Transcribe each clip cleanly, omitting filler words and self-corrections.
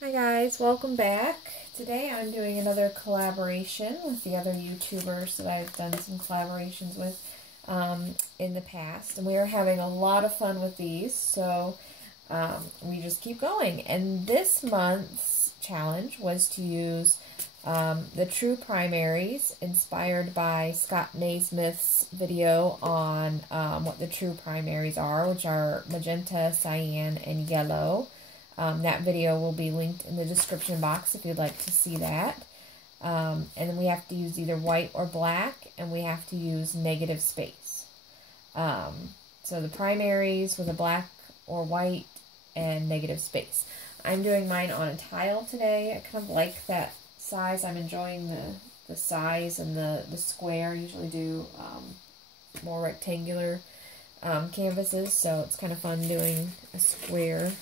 Hi guys, welcome back. Today I'm doing another collaboration with the other YouTubers that I've done some collaborations with in the past. And we are having a lot of fun with these, so we just keep going. And this month's challenge was to use the True Primaries, inspired by Scott Naismith's video on what the True Primaries are, which are magenta, cyan, and yellow. That video will be linked in the description box if you'd like to see that. And then we have to use either white or black, and we have to use negative space. So the primaries with a black or white and negative space. I'm doing mine on a tile today. I kind of like that size. I'm enjoying the size and the square. I usually do more rectangular canvases, so it's kind of fun doing a square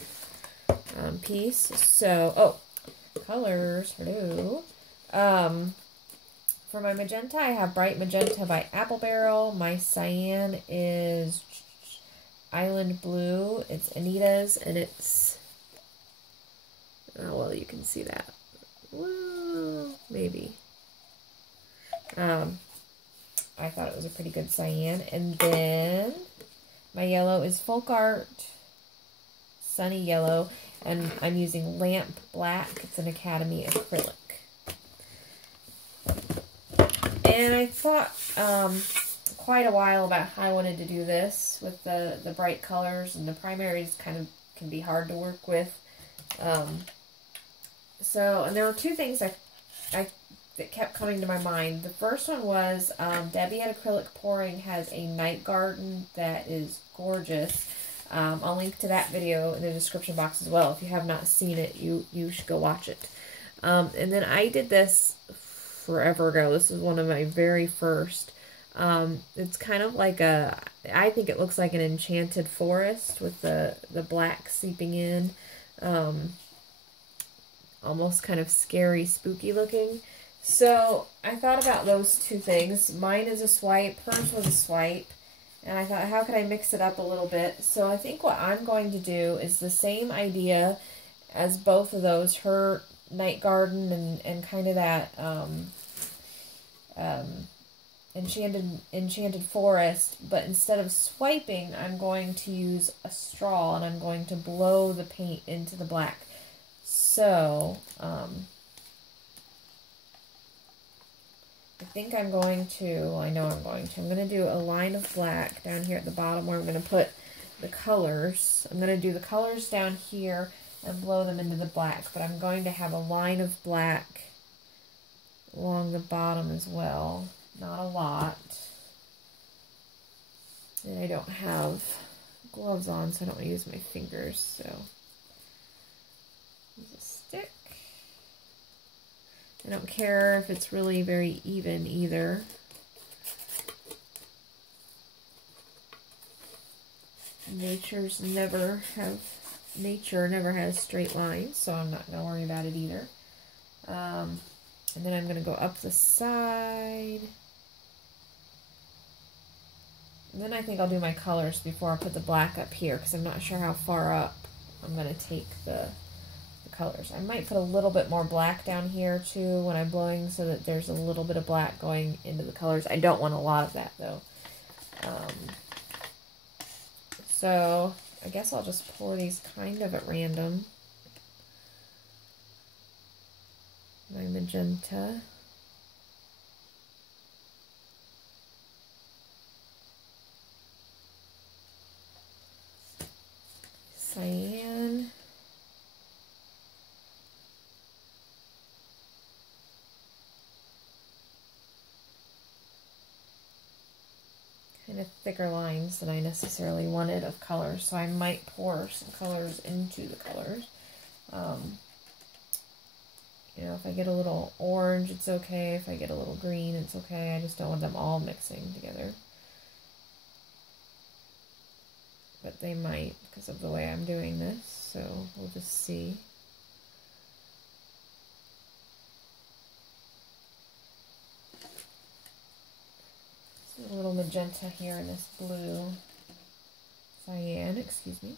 piece. So, colors, hello. For my magenta, I have Bright Magenta by Apple Barrel. My cyan is Island Blue. It's Anita's, and it's, oh, well, you can see that. Well, maybe. I thought it was a pretty good cyan. And then my yellow is Folk Art Sunny Yellow, and I'm using Lamp Black. It's an Academy acrylic. And I thought quite a while about how I wanted to do this with the bright colors, and the primaries kind of can be hard to work with. And there were two things that kept coming to my mind. The first one was Debbie at Acrylic Pouring has a night garden that is gorgeous. I'll link to that video in the description box as well. If you have not seen it, you should go watch it. And then I did this forever ago. This is one of my very first. It's kind of like I think it looks like an enchanted forest with the black seeping in. Almost kind of scary, spooky looking. So I thought about those two things. Mine is a swipe, hers was a swipe. And I thought, how could I mix it up a little bit? So I think what I'm going to do is the same idea as both of those. Her night garden and kind of that enchanted forest. But instead of swiping, I'm going to use a straw, and I'm going to blow the paint into the black. So, I think I'm going to, I know I'm going to do a line of black down here at the bottom where I'm going to put the colors. I'm going to do the colors down here and blow them into the black, but I'm going to have a line of black along the bottom as well. Not a lot. And I don't have gloves on, so I don't want to use my fingers, so use a stick. I don't care if it's really very even either. Nature never has straight lines, so I'm not going to worry about it either. And then I'm going to go up the side. And then I think I'll do my colors before I put the black up here, because I'm not sure how far up I'm going to take the colors. I might put a little bit more black down here too when I'm blowing, so that there's a little bit of black going into the colors. I don't want a lot of that though. So I guess I'll just pour these kind of at random. My magenta. Cyan. Kind of thicker lines than I necessarily wanted of colors, so I might pour some colors into the colors. You know, if I get a little orange, it's okay. If I get a little green, it's okay. I just don't want them all mixing together. But they might, because of the way I'm doing this, so we'll just see. A little magenta here in this blue. Cyan, excuse me.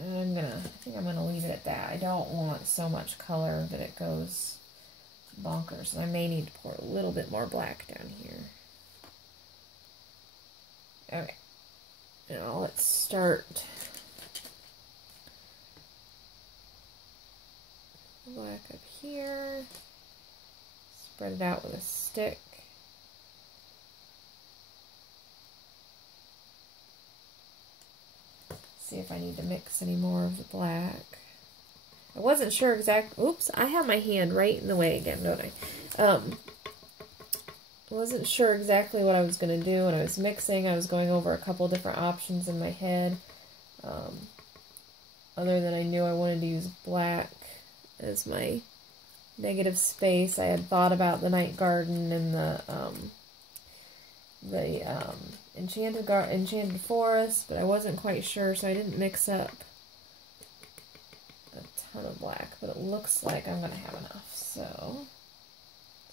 I think I'm gonna leave it at that. I don't want so much color that it goes bonkers. And I may need to pour a little bit more black down here. Okay. Now let's start. Black up here. Spread it out with a stick. See if I need to mix any more of the black. I wasn't sure exactly. Oops, I have my hand right in the way again, don't I? I wasn't sure exactly what I was going to do when I was mixing. I was going over a couple different options in my head. Other than I knew I wanted to use black as my negative space. I had thought about the Night Garden and the Enchanted Forest, but I wasn't quite sure, so I didn't mix up a ton of black, but it looks like I'm going to have enough. So,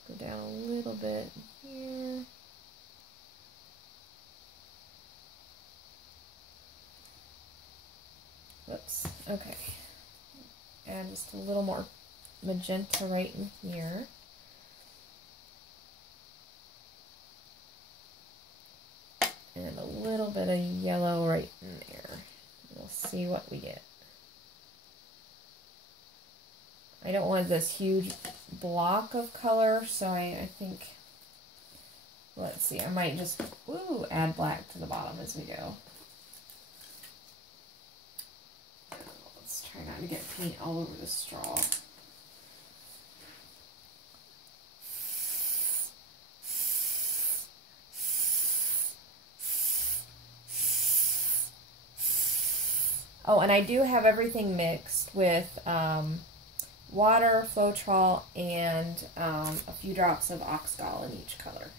let's go down a little bit here. Whoops, okay. Add just a little more magenta right in here. And a little bit of yellow right in there. We'll see what we get. I don't want this huge block of color, so I think, let's see, I might just add black to the bottom as we go. Let's try not to get paint all over the straw. Oh, and I do have everything mixed with water, Floetrol, and a few drops of Oxgall in each color.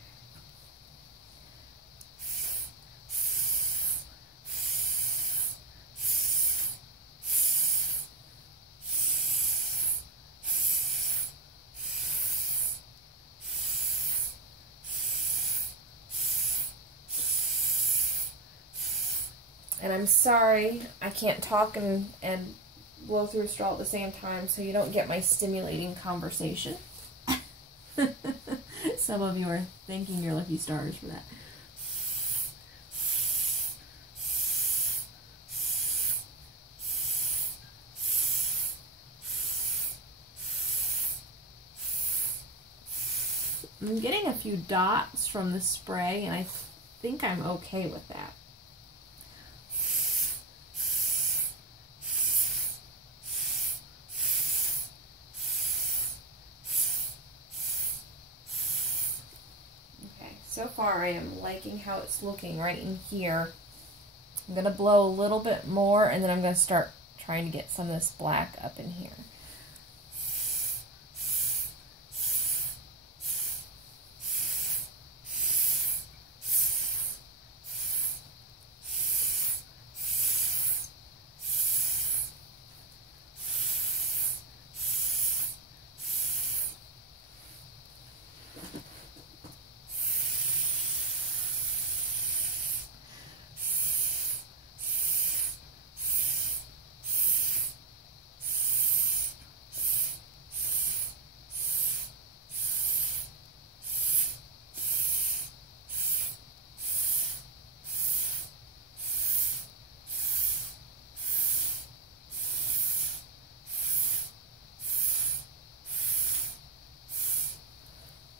And I'm sorry, I can't talk and blow through a straw at the same time, so you don't get my stimulating conversation. Some of you are thanking your lucky stars for that. I'm getting a few dots from the spray, and I think I'm okay with that. So far, I am liking how it's looking right in here. I'm going to blow a little bit more, and then I'm going to start trying to get some of this black up in here.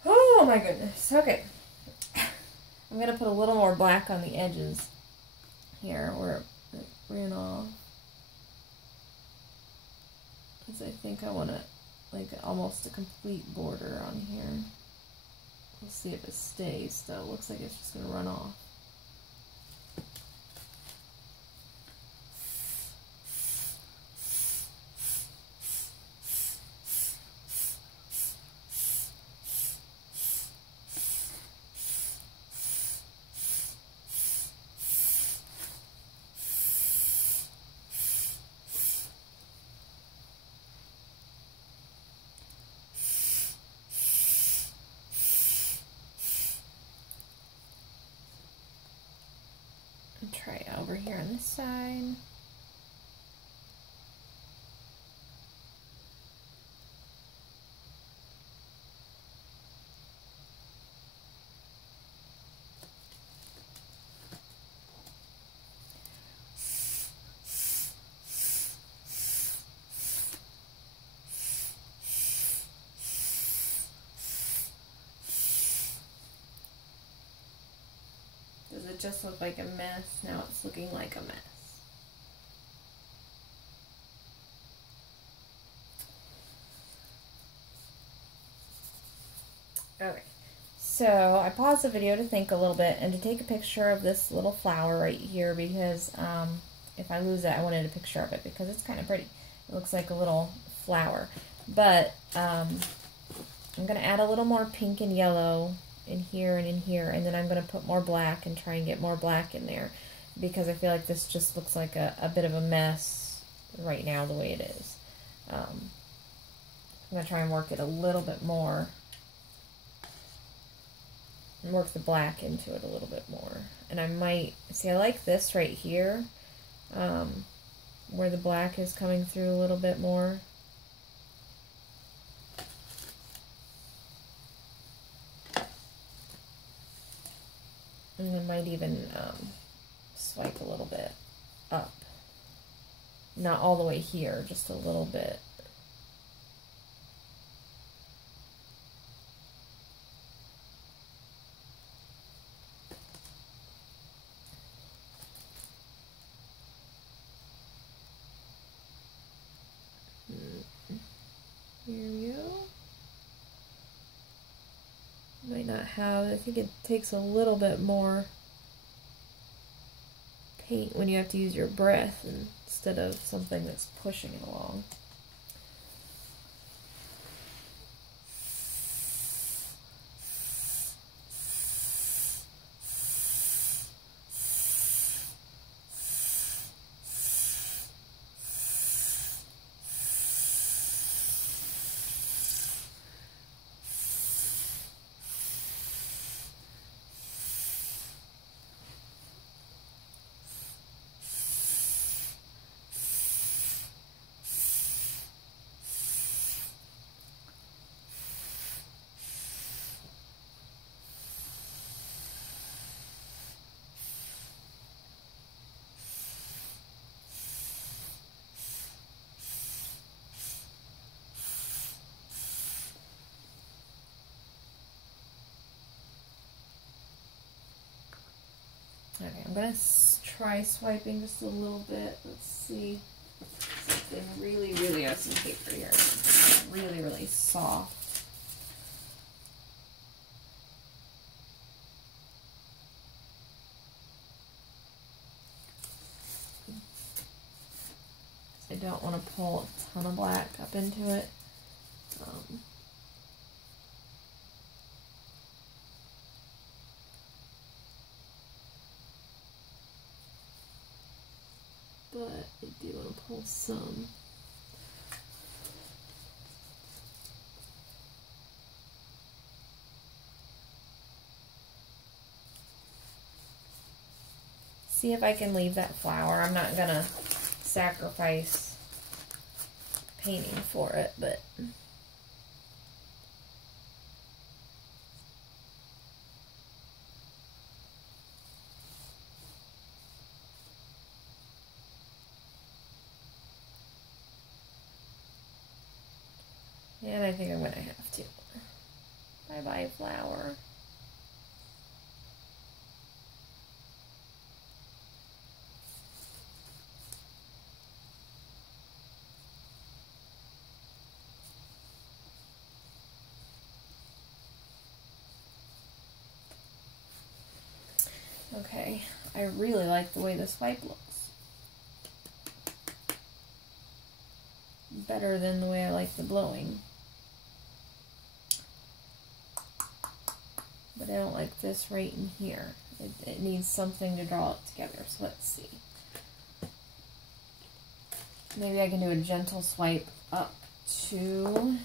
Oh my goodness. Okay. I'm going to put a little more black on the edges here where it ran off. Because I think I want like almost a complete border on here. We'll see if it stays though. It looks like it's just going to run off. Try it over here on this side. it just looked like a mess. Now it's looking like a mess. Okay, so I paused the video to think a little bit and to take a picture of this little flower right here because if I lose it, I wanted a picture of it because it's kind of pretty. It looks like a little flower. But I'm going to add a little more pink and yellow in here, and then I'm going to put more black and try and get more black in there because I feel like this just looks like a bit of a mess right now the way it is. I'm going to try and work it a little bit more and work the black into it a little bit more. And I might, see, I like this right here, where the black is coming through a little bit more. And I might even swipe a little bit up. Not all the way here, just a little bit. Here we go. Might not have, I think it takes a little bit more paint when you have to use your breath instead of something that's pushing it along. Okay, I'm going to try swiping just a little bit. Let's see. Something really, really, I have some paper here. Really, really soft. I don't want to pull a ton of black up into it. But I do want to pull some. See if I can leave that flower. I'm not gonna sacrifice painting for it, but and I think I'm gonna have to. Bye-bye, flower. Okay, I really like the way this wipe looks. Better than the way I like the blowing. But I don't like this right in here. It needs something to draw it together, so let's see. Maybe I can do a gentle swipe up to...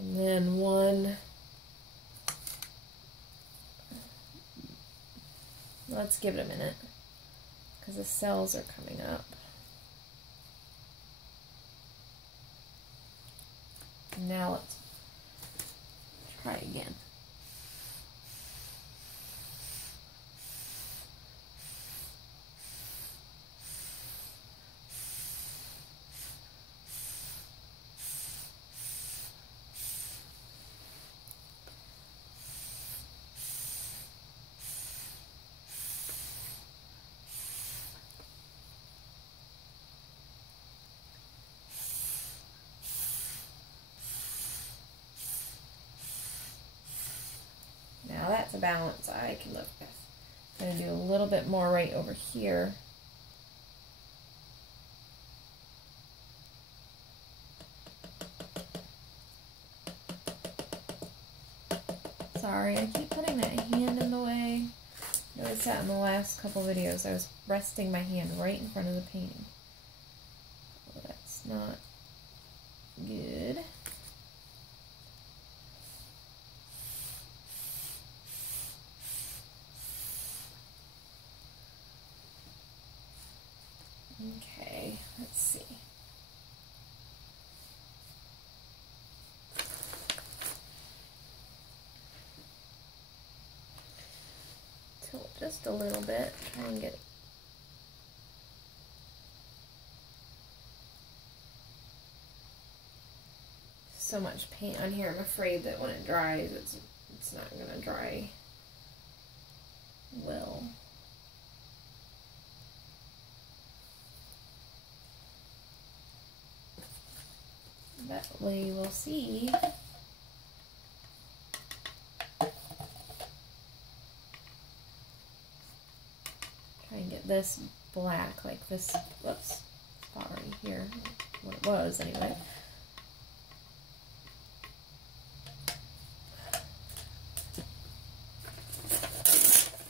and then one, let's give it a minute because the cells are coming up. Now let's try again. a balance I can live with. I'm going to do a little bit more right over here. Sorry, I keep putting that hand in the way. Notice that in the last couple videos, I was resting my hand right in front of the painting. Well, that's not good. Okay, let's see. Tilt just a little bit, try and get so much paint on here. I'm afraid that when it dries, it's not going to dry well. But we will see. Try and get this black, like this, whoops, spot right here, what it was anyway.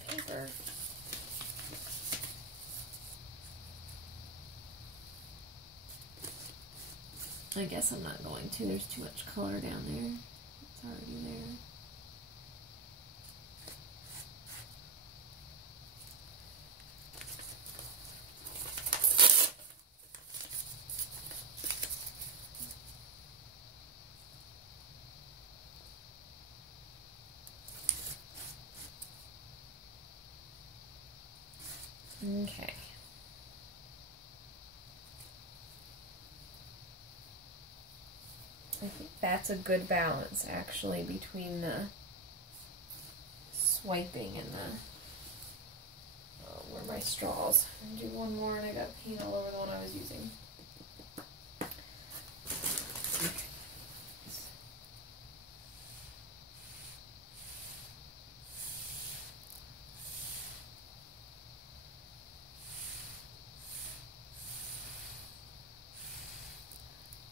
Paper. I guess I'm not going to, there's too much color down there. It's already there. Okay. I think that's a good balance, actually, between the swiping and the... Oh, where are my straws? I'm gonna do one more, and I got paint all over the one I was using.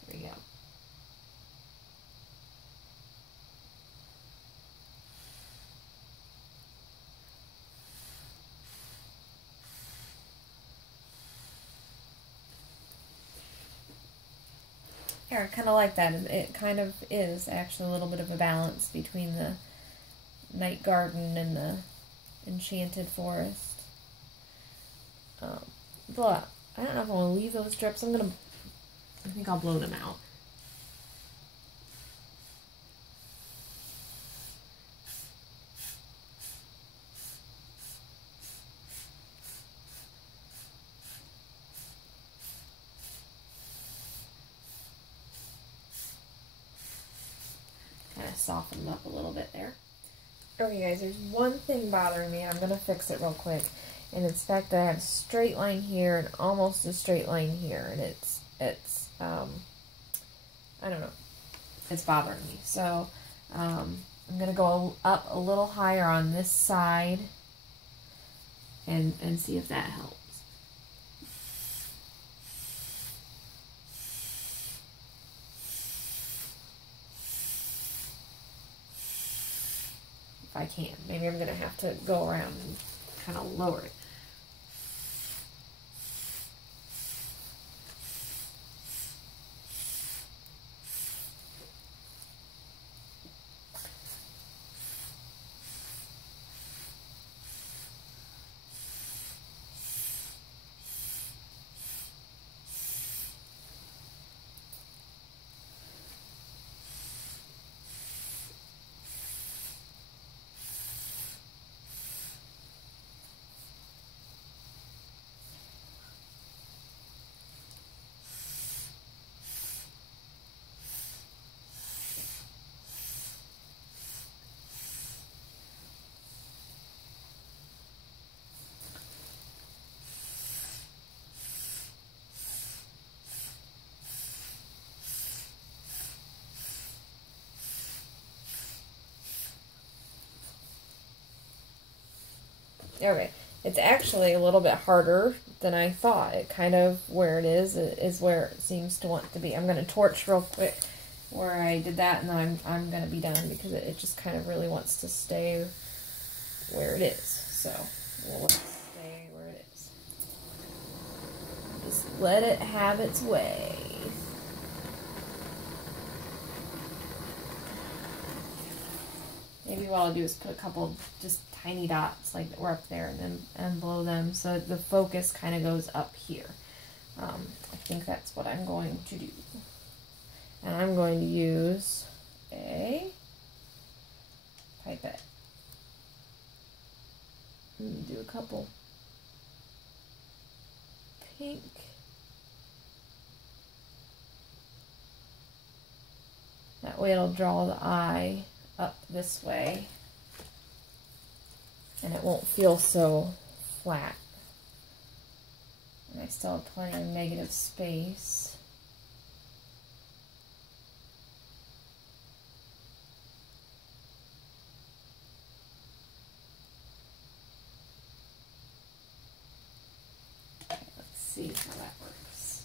There we go. Yeah, I kind of like that. It kind of is actually a little bit of a balance between the night garden and the enchanted forest. But I don't know if I want to leave those strips. I think I'll blow them out. Kind of soften them up a little bit there. Okay guys, there's one thing bothering me, and I'm going to fix it real quick. And it's the fact that I have a straight line here and almost a straight line here. And it's I don't know. It's bothering me. So, I'm going to go up a little higher on this side and see if that helps. If I can. Maybe I'm going to have to go around and kind of lower it. Okay, it's actually a little bit harder than I thought. It kind of, where it is where it seems to want to be. I'm going to torch real quick where I did that, and then I'm going to be done because it just kind of really wants to stay where it is. So we'll let it stay where it is. Just let it have its way. Maybe what I'll do is put a couple of just tiny dots like that were up there and blow them so the focus kind of goes up here. I think that's what I'm going to do. And I'm going to use a pipette. Do a couple pink. That way it'll draw the eye up this way and it won't feel so flat. And I still have plenty of negative space. Okay, let's see how that works.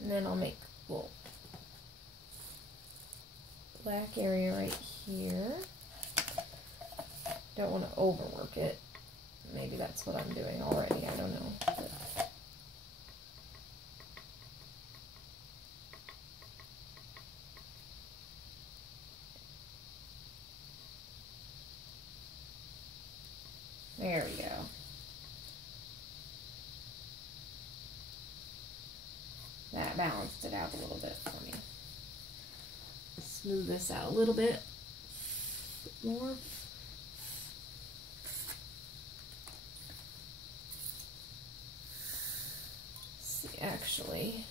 And then I'll make a little black area right here. Don't want to overwork it. Maybe that's what I'm doing already. I don't know. But there we go. That balanced it out a little bit for me. Smooth this out a little bit more. See, actually,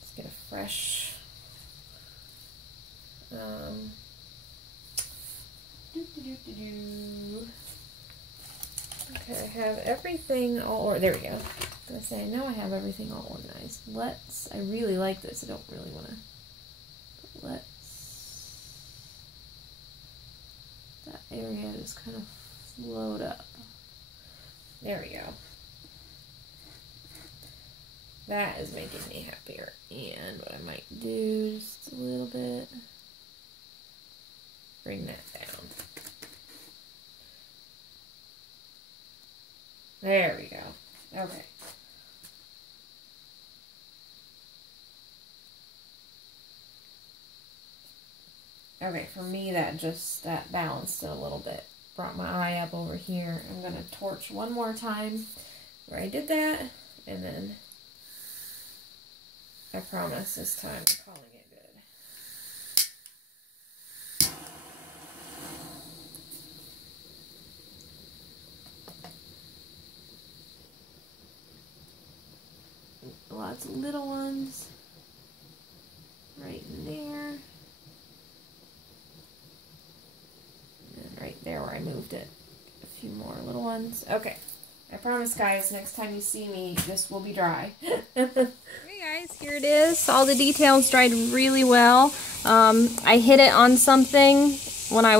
let's get a fresh Okay, I have everything all, there we go. I was gonna say, now I have everything all organized. I really like this. I don't really want to, that area just kind of float up. There we go. That is making me happier. And what I might do, just a little bit, bring that down. There we go. Okay. Okay, for me that balanced it a little bit. Brought my eye up over here. I'm going to torch one more time where I did that, and then I promise this time I'm calling it good. Lots of little ones right in there. And right there where I moved it. A few more little ones. Okay. I promise, guys, next time you see me, this will be dry. Hey guys, here it is. All the details dried really well. I hit it on something when I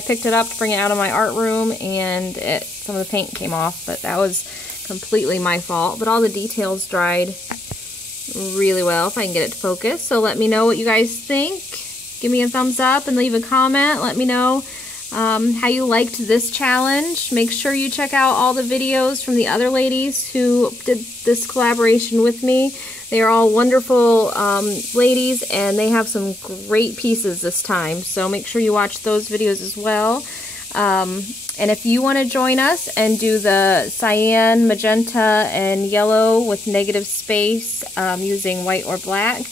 picked it up to bring it out of my art room, and some of the paint came off, but that was completely my fault. But all the details dried really well, if I can get it to focus. So let me know what you guys think. Give me a thumbs up and leave a comment. Let me know how you liked this challenge. Make sure you check out all the videos from the other ladies who did this collaboration with me. They are all wonderful ladies, and they have some great pieces this time. So make sure you watch those videos as well. And if you want to join us and do the cyan, magenta, and yellow with negative space using white or black,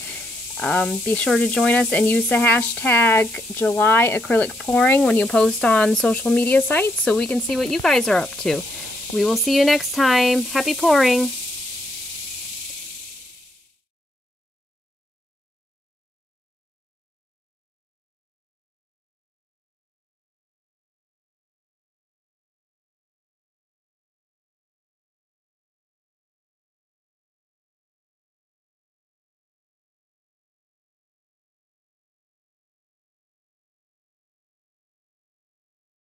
be sure to join us and use the hashtag July acrylic pouring when you post on social media sites so we can see what you guys are up to. We will see you next time. Happy pouring!